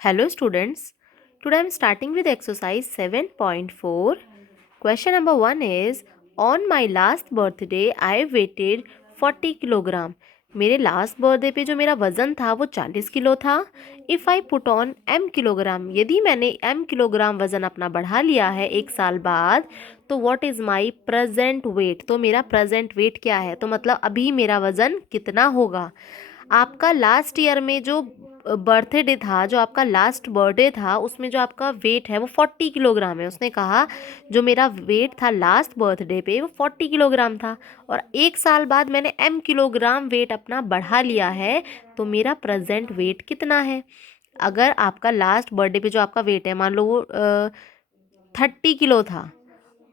Hello students, today I am starting with exercise 7.4. Question number 1 is, on my last birthday I weighted 40 kilogram. मेरे last birthday पे जो मेरा वज़न था वो 40 किलो था. If I put on m kilogram, यदि मैंने m किलोग्राम वज़न अपना बढ़ा लिया है एक साल बाद, तो what is my present weight. तो मेरा प्रेजेंट वेट क्या है, तो मतलब अभी मेरा वज़न कितना होगा. आपका लास्ट ईयर में जो बर्थडे था, जो आपका लास्ट बर्थडे था, उसमें जो आपका वेट है वो 40 किलोग्राम है. उसने कहा जो मेरा वेट था लास्ट बर्थडे पे वो 40 किलोग्राम था और एक साल बाद मैंने m किलोग्राम वेट अपना बढ़ा लिया है, तो मेरा प्रेजेंट वेट कितना है. अगर आपका लास्ट बर्थडे पे जो आपका वेट है, मान लो वो 30 किलो था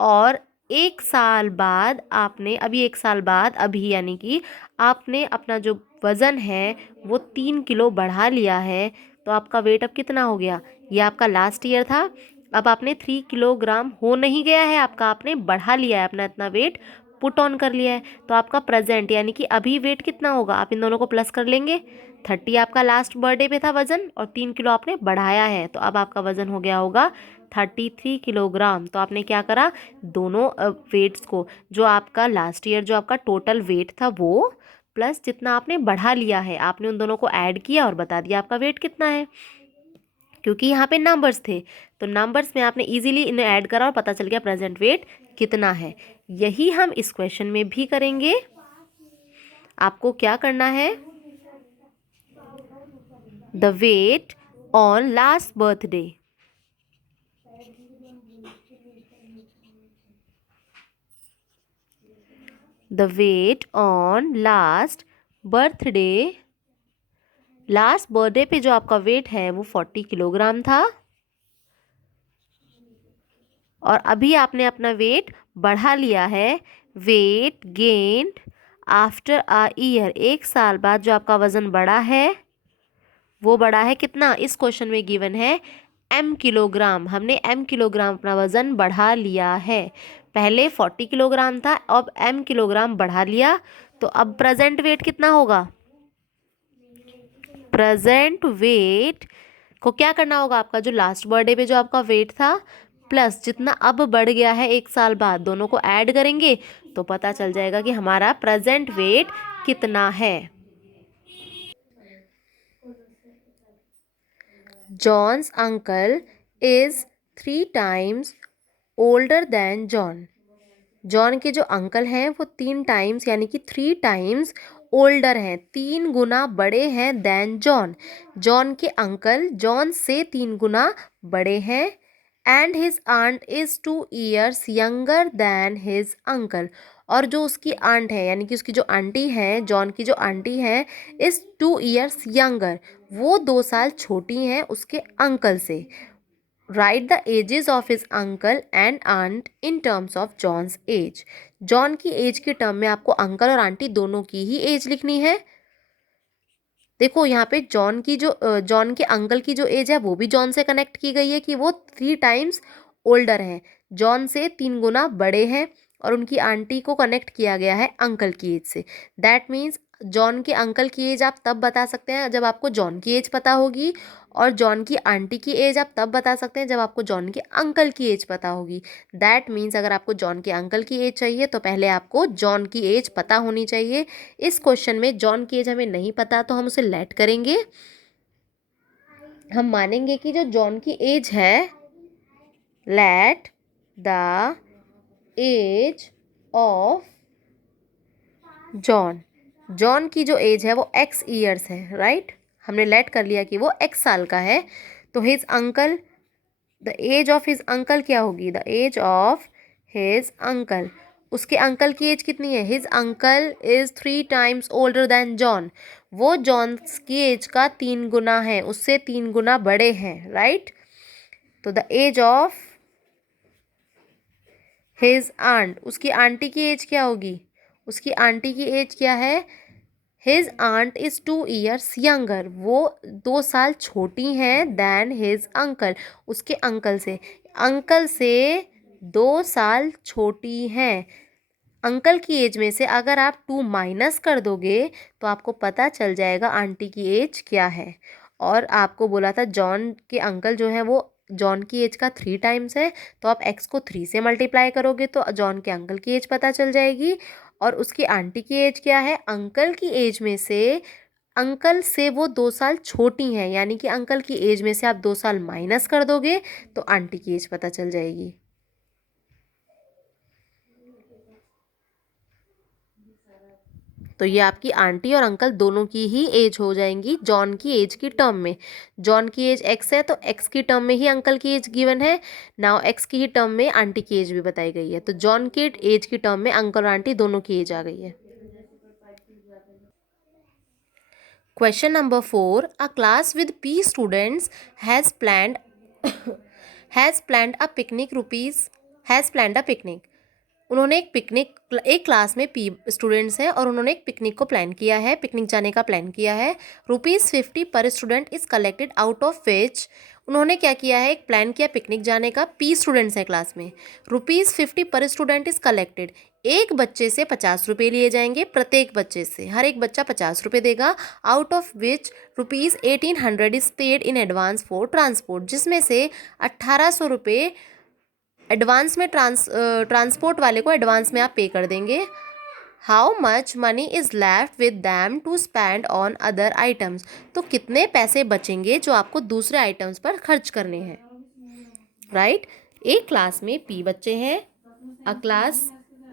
और एक साल बाद आपने एक साल बाद यानी कि आपने अपना जो वज़न है वो 3 किलो बढ़ा लिया है, तो आपका वेट अब कितना हो गया. ये आपका लास्ट ईयर था, अब आपने 3 किलोग्राम हो नहीं गया है आपका, आपने बढ़ा लिया है, अपना इतना वेट पुट ऑन कर लिया है. तो आपका प्रेजेंट यानी कि अभी वेट कितना होगा, आप इन दोनों को प्लस कर लेंगे. 30 आपका लास्ट बर्थडे पे था वज़न और 3 किलो आपने बढ़ाया है, तो अब आपका वज़न हो गया होगा 33 किलोग्राम. तो आपने क्या करा, दोनों वेट्स को, जो आपका लास्ट ईयर जो आपका टोटल वेट था वो प्लस जितना आपने बढ़ा लिया है, आपने उन दोनों को ऐड किया और बता दिया आपका वेट कितना है. क्योंकि यहाँ पे नंबर्स थे, तो नंबर्स में आपने इजीली इन्हें ऐड करा और पता चल गया प्रेजेंट वेट कितना है. यही हम इस क्वेश्चन में भी करेंगे. आपको क्या करना है, the weight on last birthday. The weight on last birthday. Last birthday पे जो आपका वेट है वो 40 किलोग्राम था और अभी आपने अपना वेट बढ़ा लिया है. Weight gained after a year, एक साल बाद जो आपका वज़न बढ़ा है वो बढ़ा है कितना, इस क्वेश्चन में गिवन है m किलोग्राम. हमने m किलोग्राम अपना वज़न बढ़ा लिया है. पहले 40 किलोग्राम था, अब m किलोग्राम बढ़ा लिया, तो अब प्रेजेंट वेट कितना होगा. प्रेजेंट वेट को क्या करना होगा, आपका जो लास्ट बर्थडे पे जो आपका वेट था प्लस जितना अब बढ़ गया है एक साल बाद, दोनों को ऐड करेंगे तो पता चल जाएगा कि हमारा प्रेजेंट वेट कितना है. John's uncle is 3 times older than John. John के जो अंकल हैं वो 3 टाइम्स यानी कि 3 टाइम्स ओल्डर हैं, 3 गुना बड़े हैं देन जॉन. जॉन के अंकल जॉन से 3 गुना बड़े हैं. And his aunt is 2 years younger than his uncle. और जो उसकी आंट है यानी कि उसकी जो आंटी है, जॉन की जो आंटी है, इज़ 2 ईयर्स यंगर, वो 2 साल छोटी हैं उसके अंकल से. Write the ages of his uncle and aunt in terms of John's age. John की एज के टर्म में आपको अंकल और आंटी दोनों की ही एज लिखनी है. देखो यहाँ पे जॉन के अंकल की जो एज है वो भी जॉन से कनेक्ट की गई है कि वो 3 टाइम्स ओल्डर हैं, जॉन से 3 गुना बड़े हैं. और उनकी आंटी को कनेक्ट किया गया है अंकल की एज से. दैट मीन्स जॉन के अंकल की एज आप तब बता सकते हैं जब आपको जॉन की एज पता होगी, और जॉन की आंटी की एज आप तब बता सकते हैं जब आपको जॉन के अंकल की एज पता होगी. दैट मीन्स अगर आपको जॉन के अंकल की एज चाहिए तो पहले आपको जॉन की एज पता होनी चाहिए. इस क्वेश्चन में जॉन की एज हमें नहीं पता तो हम उसे लेट करेंगे. हम मानेंगे कि जो जॉन की एज है, let the age of John. John की जो एज है वो x ईयर्स है, राइट. हमने लेट कर लिया कि वो x साल का है. तो his uncle, the age of his uncle क्या होगी, the age of his uncle. उसके अंकल की एज कितनी है, his uncle is 3 times older than John. वो जॉन की एज का 3 गुना है, उससे 3 गुना बड़े हैं, राइट. तो the age of his aunt, उसकी आंटी की एज क्या होगी, उसकी आंटी की एज क्या है, his aunt is 2 years younger, वो 2 साल छोटी हैं दैन हिज अंकल, उसके अंकल से. अंकल से 2 साल छोटी हैं. अंकल की एज में से अगर आप 2 माइनस कर दोगे तो आपको पता चल जाएगा आंटी की एज क्या है. और आपको बोला था जॉन के अंकल जो है वो जॉन की एज का 3 टाइम्स है, तो आप x को 3 से मल्टीप्लाई करोगे तो जॉन के अंकल की एज पता चल जाएगी। और उसकी आंटी की एज क्या है, अंकल की एज में से अंकल से वो 2 साल छोटी हैं, यानी कि अंकल की एज में से आप 2 साल माइनस कर दोगे तो आंटी की एज पता चल जाएगी। तो ये आपकी आंटी और अंकल दोनों की ही एज हो जाएंगी जॉन की एज की टर्म में। जॉन की एज x है तो x की टर्म में ही अंकल की एज गिवन है, नाउ x की ही टर्म में आंटी की एज भी बताई गई है, तो जॉन की एज की टर्म में अंकल और आंटी दोनों की एज आ गई है। Question number 4, a class with p students has planned has planned a picnic has planned a picnic. उन्होंने एक क्लास में पी स्टूडेंट्स हैं और उन्होंने एक पिकनिक को प्लान किया है, पिकनिक जाने का प्लान किया है। ₹50 पर student is collected, out of which उन्होंने क्या किया है, एक प्लान किया पिकनिक जाने का, पी स्टूडेंट्स हैं क्लास में। ₹50 पर स्टूडेंट इज़ कलेक्टेड, एक बच्चे से 50 रुपये लिए जाएंगे, प्रत्येक बच्चे से हर एक बच्चा 50 रुपये देगा। Out of which ₹1800 is paid in advance for transport, जिसमें से 1800 रुपये एडवांस में ट्रांसपोर्ट वाले को एडवांस में आप पे कर देंगे। How much money is left with them to spend on other items, तो कितने पैसे बचेंगे जो आपको दूसरे आइटम्स पर खर्च करने हैं। राइट, एक क्लास में पी बच्चे हैं, अ क्लास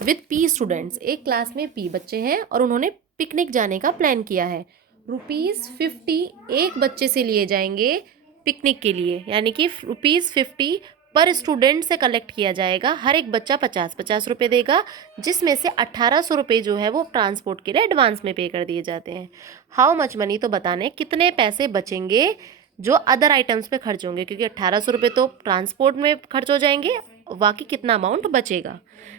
विद पी स्टूडेंट्स, एक क्लास में पी बच्चे हैं और उन्होंने पिकनिक जाने का प्लान किया है। ₹50 एक बच्चे से लिए जाएंगे पिकनिक के लिए, यानी कि ₹50 पर स्टूडेंट से कलेक्ट किया जाएगा, हर एक बच्चा 50-50 रुपये देगा, जिसमें से 1800 रुपये जो है वो ट्रांसपोर्ट के लिए एडवांस में पे कर दिए जाते हैं। हाउ मच मनी, तो बताने कितने पैसे बचेंगे जो अदर आइटम्स पे खर्च होंगे, क्योंकि 1800 रुपये तो ट्रांसपोर्ट में खर्च हो जाएंगे, बाकी कितना अमाउंट बचेगा।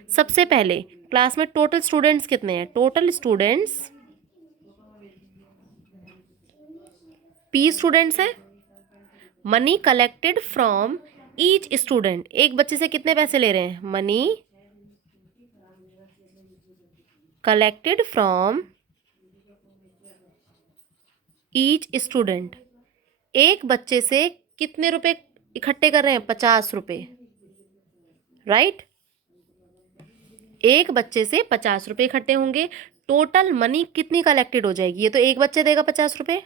सबसे पहले क्लास में टोटल स्टूडेंट्स कितने हैं, टोटल स्टूडेंट्स पी स्टूडेंट्स हैं। Money collected from each student, एक बच्चे से कितने पैसे ले रहे हैं, money collected from each student, एक बच्चे से कितने रुपए इकट्ठे कर रहे हैं, 50 रुपये। राइट, एक बच्चे से 50 रुपये इकट्ठे होंगे, टोटल मनी कितनी कलेक्टेड हो जाएगी, ये तो एक बच्चे देगा 50 रुपये,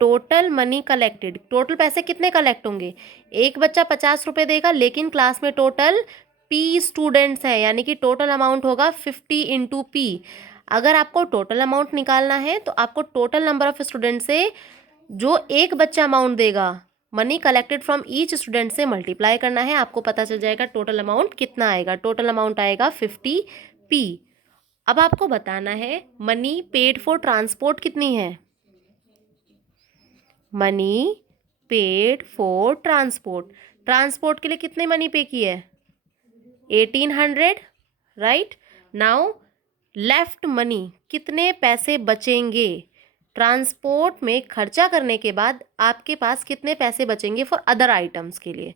टोटल मनी कलेक्टेड, टोटल पैसे कितने कलेक्ट होंगे, एक बच्चा 50 रुपये देगा, लेकिन क्लास में टोटल पी स्टूडेंट्स हैं, यानी कि टोटल अमाउंट होगा 50 इंटू पी। अगर आपको टोटल अमाउंट निकालना है तो आपको टोटल नंबर ऑफ स्टूडेंट से जो एक बच्चा अमाउंट देगा, money collected from each student से मल्टीप्लाई करना है, आपको पता चल जाएगा टोटल अमाउंट कितना आएगा, टोटल अमाउंट आएगा 50p। अब आपको बताना है मनी पेड फॉर ट्रांसपोर्ट कितनी है, money paid for transport, transport के लिए कितने मनी पे की है, 1800। राइट, नाउ लेफ्ट मनी, कितने पैसे बचेंगे ट्रांसपोर्ट में खर्चा करने के बाद, आपके पास कितने पैसे बचेंगे फॉर अदर आइटम्स के लिए।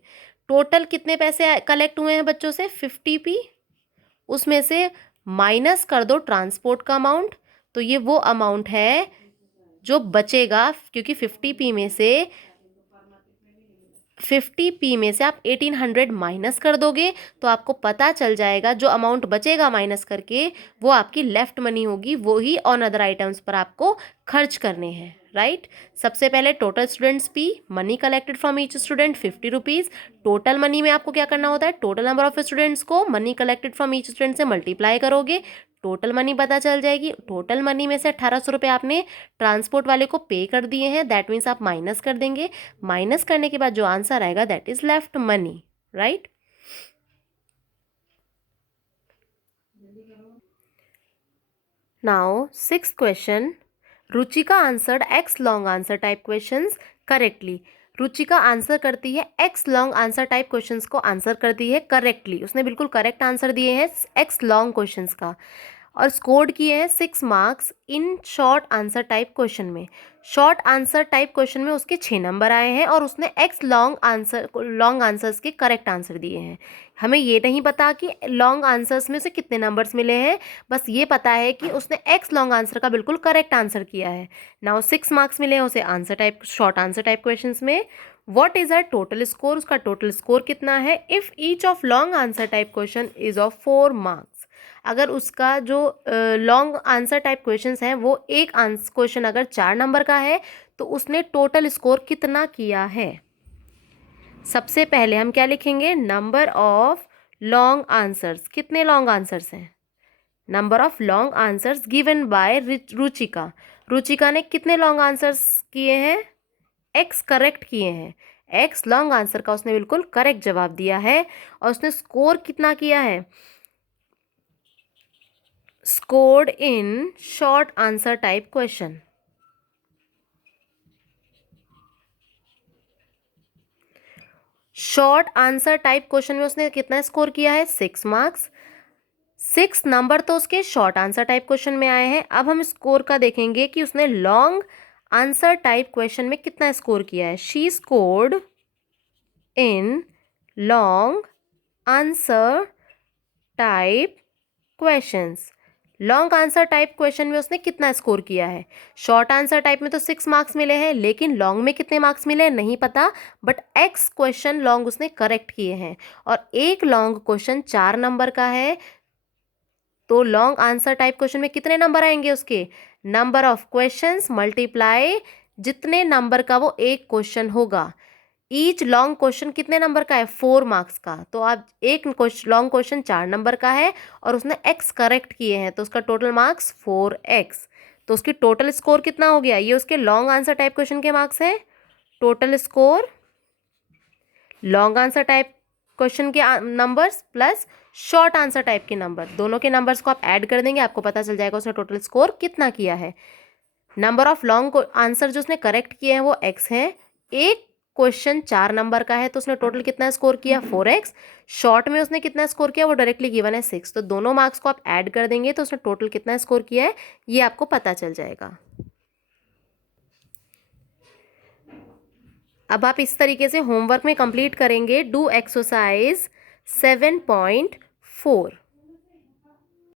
टोटल कितने पैसे कलेक्ट हुए हैं बच्चों से, 50p, उसमें से माइनस कर दो ट्रांसपोर्ट का अमाउंट, तो ये वो अमाउंट है जो बचेगा, क्योंकि 50p में से आप 1800 माइनस कर दोगे तो आपको पता चल जाएगा जो अमाउंट बचेगा माइनस करके वो आपकी लेफ्ट मनी होगी, वो ही ऑन अदर आइटम्स पर आपको खर्च करने हैं। राइट, सबसे पहले total students P, money collected from each student 50 rupees, total money में आपको क्या करना होता है, टोटल नंबर ऑफ स्टूडेंट्स को money collected from each student से मल्टीप्लाई करोगे, टोटल मनी पता चल जाएगी। टोटल मनी में से 1800 रुपये आपने ट्रांसपोर्ट वाले को पे कर दिए हैं, दैट मीन्स आप माइनस कर देंगे, माइनस करने के बाद जो आंसर आएगा that is left money. Right, now 6th question, Ruchika answered x long answer type questions correctly. Ruchika answer करती है x long answer type questions को आंसर करती है करेक्टली, उसने बिल्कुल करेक्ट आंसर दिए हैं एक्स लॉन्ग क्वेश्चंस का। और स्कोर्ड किए हैं 6 marks in short answer type question में। शॉर्ट आंसर टाइप क्वेश्चन में उसके 6 नंबर आए हैं और उसने एक्स लॉन्ग आंसर्स के करेक्ट आंसर दिए हैं। हमें ये नहीं पता कि लॉन्ग आंसर्स में उसे कितने नंबर्स मिले हैं, बस ये पता है कि उसने एक्स लॉन्ग आंसर का बिल्कुल करेक्ट आंसर किया है। नाउ 6 मार्क्स मिले हैं उसे answer type short answer type questions में। What is a total score, उसका टोटल स्कोर कितना है if each of long answer type question is of 4 marks. अगर उसका जो लॉन्ग आंसर टाइप क्वेश्चंस हैं वो एक क्वेश्चन अगर 4 नंबर का है तो उसने टोटल स्कोर कितना किया है। सबसे पहले हम क्या लिखेंगे, नंबर ऑफ लॉन्ग आंसर्स, कितने लॉन्ग आंसर्स हैं, number of long answers given by Ruchika. Ruchika ने कितने लॉन्ग आंसर्स किए हैं, एक्स करेक्ट किए हैं। एक्स लॉन्ग आंसर का उसने बिल्कुल करेक्ट जवाब दिया है और उसने स्कोर कितना किया है, scored in short answer type question. Short answer type question में उसने कितना स्कोर किया है, 6 मार्क्स। 6 नंबर तो उसके शॉर्ट आंसर टाइप क्वेश्चन में आए हैं। अब हम स्कोर का देखेंगे कि उसने लॉन्ग आंसर टाइप क्वेश्चन में कितना स्कोर किया है। She scored in long answer type questions. Long answer type question में उसने कितना स्कोर किया है। शॉर्ट आंसर टाइप में तो 6 मार्क्स मिले हैं, लेकिन लॉन्ग में कितने मार्क्स मिले हैं नहीं पता, बट एक्स क्वेश्चन लॉन्ग उसने करेक्ट किए हैं और एक लॉन्ग क्वेश्चन 4 नंबर का है। तो लॉन्ग आंसर टाइप क्वेश्चन में कितने नंबर आएंगे उसके, नंबर ऑफ क्वेश्चंस मल्टीप्लाई जितने नंबर का वो एक क्वेश्चन होगा। ईच लॉन्ग क्वेश्चन कितने नंबर का है, 4 मार्क्स का। तो आप एक लॉन्ग क्वेश्चन 4 नंबर का है और उसने एक्स करेक्ट किए हैं तो उसका टोटल मार्क्स 4x। तो उसकी टोटल स्कोर कितना हो गया, ये उसके लॉन्ग आंसर टाइप क्वेश्चन के मार्क्स हैं। Total score long answer type question के numbers plus short answer type के नंबर, दोनों के नंबर्स को आप ऐड कर देंगे, आपको पता चल जाएगा उसने टोटल स्कोर कितना किया है। नंबर ऑफ लॉन्ग आंसर जो उसने करेक्ट किए हैं वो x है। एक क्वेश्चन 4 नंबर का है तो उसने टोटल कितना स्कोर किया, 4x। शॉर्ट में उसने कितना स्कोर किया वो डायरेक्टली गिवन है 6, तो दोनों मार्क्स को आप ऐड कर देंगे तो उसने टोटल कितना स्कोर किया है ये आपको पता चल जाएगा। अब आप इस तरीके से होमवर्क में कंप्लीट करेंगे। Do exercise 7.4।